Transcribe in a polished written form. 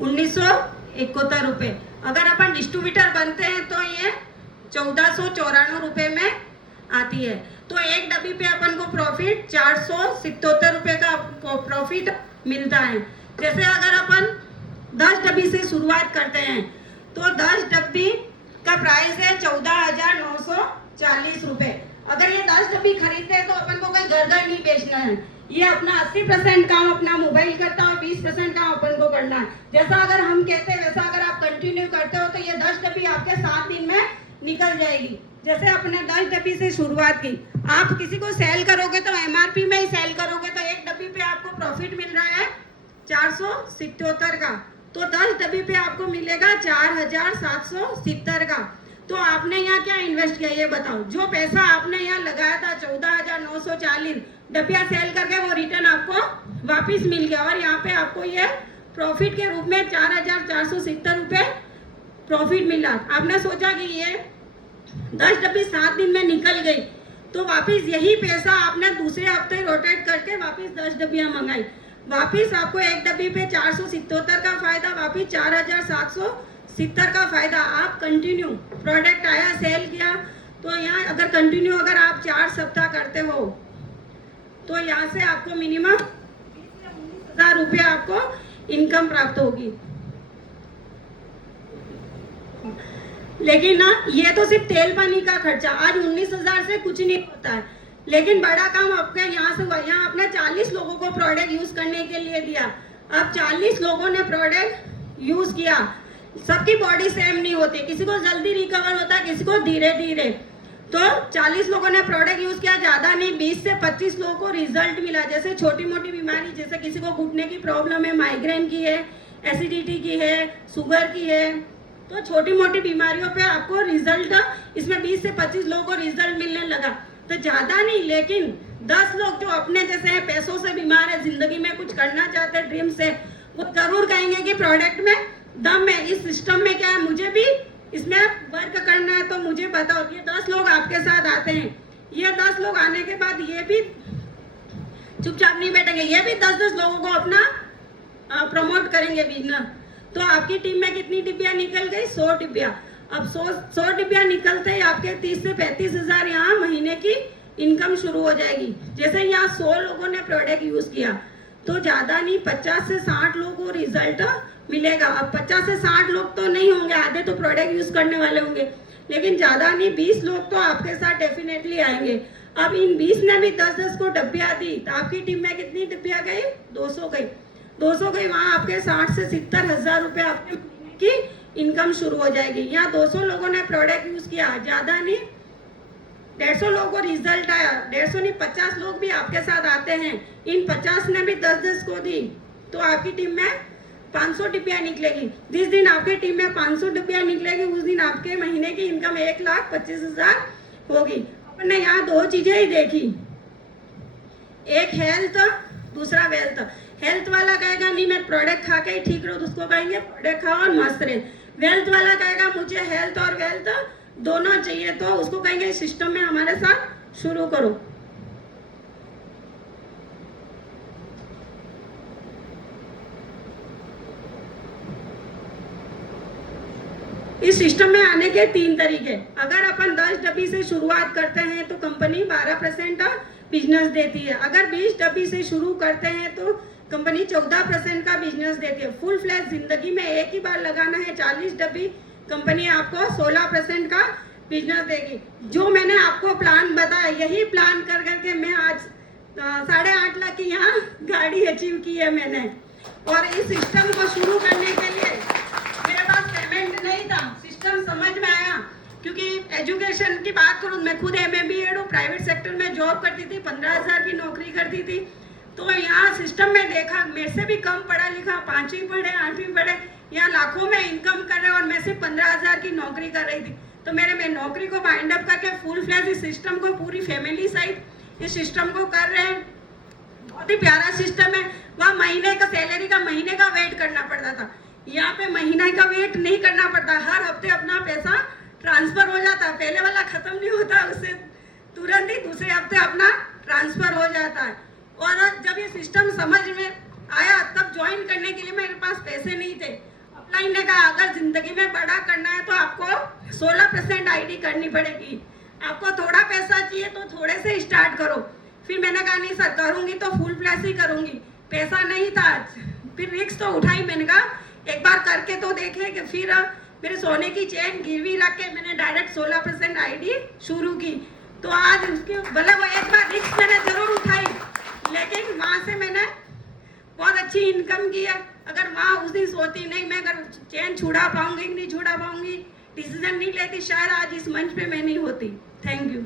₹1971। अगर अपन डिस्ट्रीब्यूटर बनते हैं तो ये 1494 रुपये में आती है। तो एक डब्बी पे अपन को प्रॉफिट 477 रुपये का प्रॉफिट मिलता है। जैसे अगर अपन 10 डब्बी से शुरुआत करते हैं तो 10 डब्बी का प्राइस है 14,940 रुपये। अगर ये 10 डब्बी खरीदते हैं तो अपन को कोई घर नहीं बेचना है। ये अपना 80% काम अपना मोबाइल करता है और 20% काम अपन को करना है। जैसा अगर हम कहते हैं वैसा अगर आप कंटिन्यू करते हो तो ये 10 डब्बी आपके 7 दिन में निकल जाएगी। जैसे आपने 10 डब्बी से शुरुआत की, आप किसी को सेल करोगे तो MRP में ही सेल करोगे तो एक डब्बी पे आपको प्रॉफिट मिल रहा है 477 का। तो 10 डब्बी पे आपको मिलेगा 4,770 का। तो आपने यहाँ क्या इन्वेस्ट किया ये बताओ। जो पैसा आपने यहाँ लगाया था 14,940 डब्बियाँ सेल करके वो रिटर्न आपको वापिस मिल गया और यहाँ पे आपको ये प्रॉफिट के रूप में 4,470 रुपये प्रॉफिट मिला। आपने सोचा कि ये 10 डब्बी 7 दिन में निकल गई तो वापिस यही पैसा आपने दूसरे हफ्ते रोटेट करके वापिस 10 डब्बियाँ मंगाई। वापिस आपको एक डब्बी पे 477 का फायदा, वापिस 4,770 का फायदा। आप कंटिन्यू प्रोडक्ट आया सेल किया तो यहाँ अगर कंटिन्यू अगर आप 4 सप्ताह करते हो तो यहाँ से आपको मिनिमम 19,000 रुपये आपको इनकम प्राप्त होगी। लेकिन ना ये तो सिर्फ तेल पानी का खर्चा, आज 19,000 से कुछ नहीं होता है। लेकिन बड़ा काम आपका यहाँ से हुआ। यहाँ आपने 40 लोगों को प्रोडक्ट यूज करने के लिए दिया। अब 40 लोगों ने प्रोडक्ट यूज किया। सबकी बॉडी सेम नहीं होती, किसी को जल्दी रिकवर होता है, किसी को धीरे धीरे। तो 40 लोगों ने प्रोडक्ट यूज किया, ज्यादा नहीं 20 से 25 लोगों को रिजल्ट मिला। जैसे छोटी मोटी बीमारी, जैसे किसी को घुटने की प्रॉब्लम है, माइग्रेन की है, एसिडिटी की है, शुगर की है, तो छोटी मोटी बीमारियों पे आपको रिजल्ट इसमें 20 से 25 लोगों को रिजल्ट मिलने लगा। तो ज्यादा नहीं लेकिन 10 लोग जो अपने जैसे हैं, पैसों से बीमार है, जिंदगी में कुछ करना चाहते हैं, ड्रीम से, वो जरूर कहेंगे कि प्रोडक्ट में दम है, इस सिस्टम में क्या है, मुझे भी इसमें वर्क करना है तो मुझे बताओ। ये 10 लोग आपके साथ आते हैं। ये 10 लोग आने के बाद ये भी चुपचाप नहीं बैठेंगे, ये भी 10-10 लोगों को अपना प्रमोट करेंगे बिजनेस। तो आपकी टीम में कितनी डिब्बियाँ निकल गई? 100 डिब्बियाँ। अब 100 डिब्बियाँ निकलते ही आपके 30 से 35 हज़ार यहाँ महीने की इनकम शुरू हो जाएगी। जैसे यहाँ 100 लोगों ने प्रोडक्ट यूज किया तो ज्यादा नहीं 50 से 60 लोगों को रिजल्ट मिलेगा। अब 50 से 60 लोग तो नहीं होंगे, आधे तो प्रोडक्ट यूज करने वाले होंगे, लेकिन ज्यादा नहीं 20 लोग तो आपके साथ डेफिनेटली आएंगे। अब इन 20 ने भी 10-10 को डब्बियाँ दी तो आपकी टीम में कितनी डब्बियाँ गई? 200 गई। 200 गई, वहाँ आपके 60 से 70 हज़ार रुपये आपके महीने की इनकम शुरू हो जाएगी। यहाँ 200 लोगों ने प्रोडक्ट यूज किया, ज्यादा नहीं 150 लोगों को रिजल्ट आया। 150 नहीं 50 लोग भी आपके साथ आते हैं। इन 50 ने भी 10-10 को दी तो आपकी टीम में 500 डिब्बियाँ निकलेगी। जिस दिन आपकी टीम में 500 डिब्बियाँ निकलेगी उस दिन आपके महीने की इनकम 1,25,000 होगी। अपन ने यहाँ 2 चीजें ही देखी, एक हेल्थ, दूसरा वेल्थ। हेल्थ वाला कहेगा नहीं मैं प्रोडक्ट खा के ही ठीक रहूँ, उसको कहेंगे प्रोडक्ट खाओ और मस्त रहे। वेल्थ वाला कहेगा मुझे हेल्थ और वेल्थ दोनों चाहिए, तो उसको कहेंगे सिस्टम में हमारे साथ शुरू करो। इस सिस्टम में आने के 3 तरीके। अगर अपन 10 डब्बी से शुरुआत करते हैं तो कंपनी 12% बिजनेस देती है। अगर 20 डब्बी से शुरू करते हैं तो कंपनी 14% का बिजनेस देती है। फुल फ्लैश जिंदगी में एक ही बार लगाना है 40 डब्बी, कंपनी आपको 16% का बिजनेस देगी। जो मैंने आपको प्लान बताया यही प्लान कर करके मैं आज 8.5 लाख की यहाँ गाड़ी अचीव की है मैंने। और इस सिस्टम को शुरू करने के लिए मेरे पास पेमेंट नहीं था, सिस्टम समझ में आया। क्योंकि एजुकेशन की बात करूँ, मैं खुद MA हूँ, प्राइवेट सेक्टर में जॉब करती थी, 15,000 की नौकरी करती थी। तो यहाँ सिस्टम में देखा मेरे से भी कम पढ़ा लिखा, 5वीं पढ़े 8वीं पढ़े, यहाँ लाखों में इनकम कर रहे और मैं सिर्फ 15,000 की नौकरी कर रही थी। तो मैं नौकरी को बाइंड अप करके फुल फ्लैश इस सिस्टम को, पूरी फैमिली सहित इस सिस्टम को कर रहे हैं। बहुत ही प्यारा सिस्टम है। वहाँ महीने का सैलरी का महीने का वेट करना पड़ता था, यहाँ पे महीने का वेट नहीं करना पड़ता। हर हफ्ते अपना पैसा ट्रांसफर हो जाता है। पहले वाला खत्म नहीं होता, उससे तुरंत ही दूसरे हफ्ते अपना ट्रांसफर हो जाता है। और जब ये सिस्टम समझ में आया तब ज्वाइन करने के लिए मेरे पास पैसे नहीं थे। भाई ने कहा अगर जिंदगी में बड़ा करना है तो आपको 16% आईडी करनी पड़ेगी, आपको थोड़ा पैसा चाहिए तो थोड़े से स्टार्ट करो। फिर मैंने कहा नहीं सर, करूंगी तो फुल प्लस ही करूंगी, पैसा नहीं था। फिर रिस्क तो उठाई, मैंने कहा एक बार करके तो देखे। कि फिर मेरे सोने की चेन गिरवी रख के मैंने डायरेक्ट 16% आईडी शुरू की। तो आज उसके भले वो एक बार रिस्क मैंने जरूर उठाई, लेकिन वहाँ से मैंने बहुत अच्छी इनकम की है। अगर वहाँ उस दिन सोती नहीं मैं अगर चैन छुड़ा पाऊंगी नहीं छुड़ा पाऊंगी, डिसीजन नहीं लेती, शायद आज इस मंच पे मैं नहीं होती। Thank you.